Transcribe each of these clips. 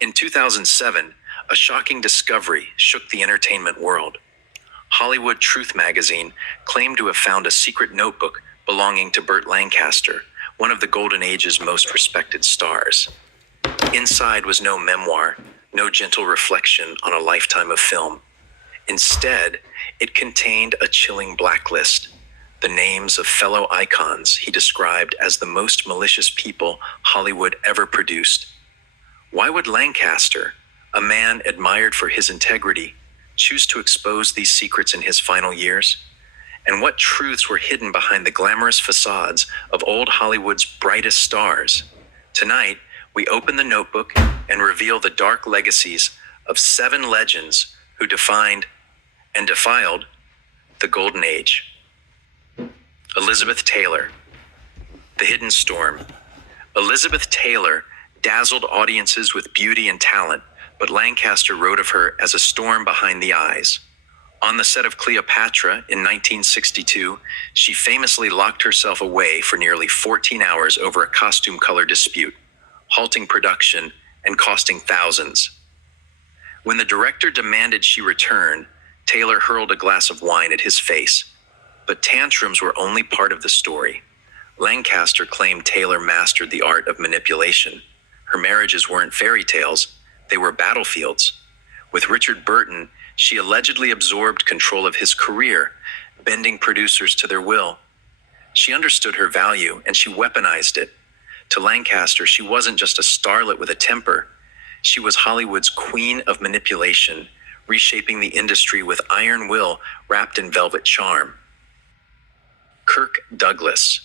In 2007, a shocking discovery shook the entertainment world. Hollywood Truth magazine claimed to have found a secret notebook belonging to Burt Lancaster, one of the Golden Age's most respected stars. Inside was no memoir, no gentle reflection on a lifetime of film. Instead, it contained a chilling blacklist, the names of fellow icons he described as the most malicious people Hollywood ever produced. Why would Lancaster, a man admired for his integrity, choose to expose these secrets in his final years? And what truths were hidden behind the glamorous facades of old Hollywood's brightest stars? Tonight, we open the notebook and reveal the dark legacies of 7 legends who defined and defiled the Golden Age. Elizabeth Taylor, The Hidden Storm. Elizabeth Taylor dazzled audiences with beauty and talent, but Lancaster wrote of her as a storm behind the eyes. On the set of Cleopatra in 1962, she famously locked herself away for nearly 14 hours over a costume color dispute, halting production and costing thousands. When the director demanded she return, Taylor hurled a glass of wine at his face. But tantrums were only part of the story. Lancaster claimed Taylor mastered the art of manipulation. Her marriages weren't fairy tales, they were battlefields. With Richard Burton, she allegedly absorbed control of his career, bending producers to their will. She understood her value and she weaponized it. To Lancaster, she wasn't just a starlet with a temper. She was Hollywood's queen of manipulation, reshaping the industry with iron will wrapped in velvet charm. Kirk Douglas,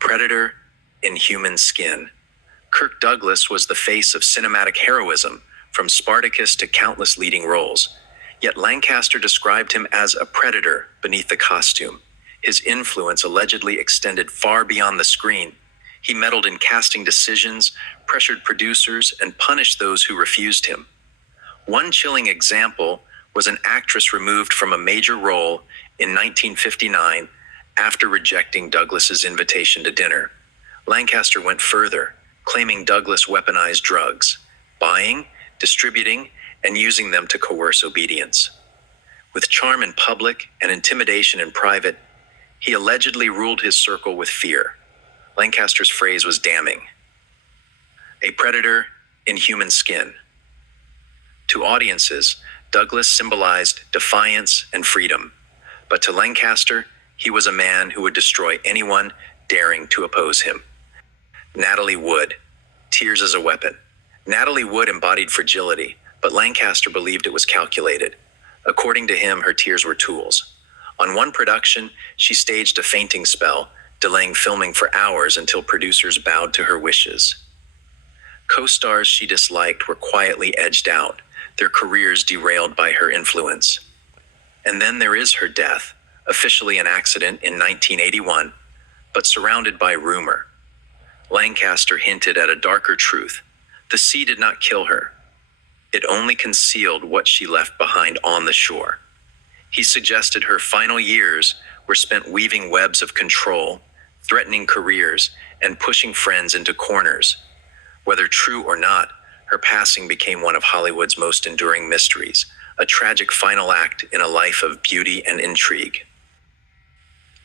Predator in Human Skin. Kirk Douglas was the face of cinematic heroism, from Spartacus to countless leading roles. Yet Lancaster described him as a predator beneath the costume. His influence allegedly extended far beyond the screen. He meddled in casting decisions, pressured producers, and punished those who refused him. One chilling example was an actress removed from a major role in 1959 after rejecting Douglas's invitation to dinner. Lancaster went further, claiming Douglas weaponized drugs, buying, distributing, and using them to coerce obedience. With charm in public and intimidation in private, he allegedly ruled his circle with fear. Lancaster's phrase was damning. A predator in human skin. To audiences, Douglas symbolized defiance and freedom, but to Lancaster, he was a man who would destroy anyone daring to oppose him. Natalie Wood, Tears as a Weapon. Natalie Wood embodied fragility, but Lancaster believed it was calculated. According to him, her tears were tools. On one production, she staged a fainting spell, delaying filming for hours until producers bowed to her wishes. Co-stars she disliked were quietly edged out, their careers derailed by her influence. And then there is her death, officially an accident in 1981, but surrounded by rumor. Lancaster hinted at a darker truth. The sea did not kill her. It only concealed what she left behind on the shore. He suggested her final years were spent weaving webs of control, threatening careers, and pushing friends into corners. Whether true or not, her passing became one of Hollywood's most enduring mysteries, a tragic final act in a life of beauty and intrigue.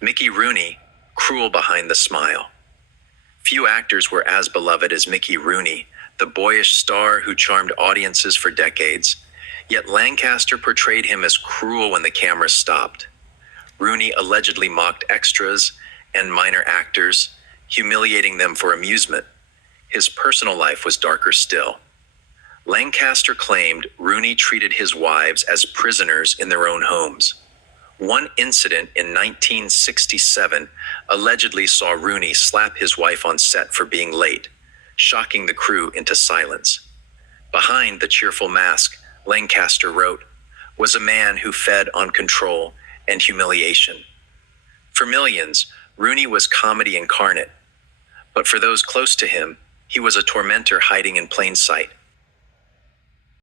Mickey Rooney, Cruel Behind the Smile. Few actors were as beloved as Mickey Rooney, the boyish star who charmed audiences for decades. Yet Lancaster portrayed him as cruel when the camera stopped. Rooney allegedly mocked extras and minor actors, humiliating them for amusement. His personal life was darker still. Lancaster claimed Rooney treated his wives as prisoners in their own homes. One incident in 1967 allegedly saw Rooney slap his wife on set for being late, shocking the crew into silence. Behind the cheerful mask, Lancaster wrote, was a man who fed on control and humiliation. For millions, Rooney was comedy incarnate. But for those close to him, he was a tormentor hiding in plain sight.